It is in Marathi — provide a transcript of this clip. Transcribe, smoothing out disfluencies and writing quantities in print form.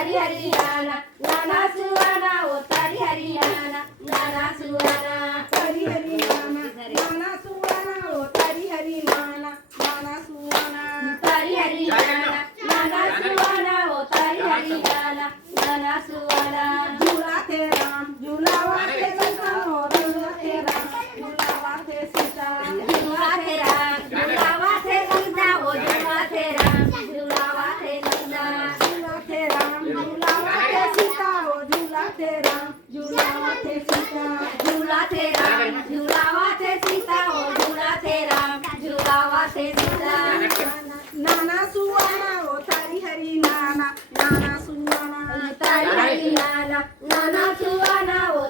तारी हरी नाना नाना सुहाना ओ तारी हरी नाना नाना सुहाना तारी हरी नाना नाना सुहाना ओ तारी हरी नाना नाना सुहाना तारी हरी नाना नाना सुहाना ओ तारी हरी नाना नाना सुहाना झूला थे राम झूलावा थे सीता ओ झूला थे राम झूलावा थे सीता झुलवा थे राम झुलावा थे सीता ओ झुलवा थे राम झुलावा थे सीता झूला थे राम झूलावा थे सीता ओ झूला थे राम झूलावा थे सीता झूला थे राम झुलावा थे सीता ओ झूला थे राम झुलावा थे सीता नाना सुहाना ओ तारी हरी नाना नाना सुहाना तारी हरी नाना नाना सुहाना ओ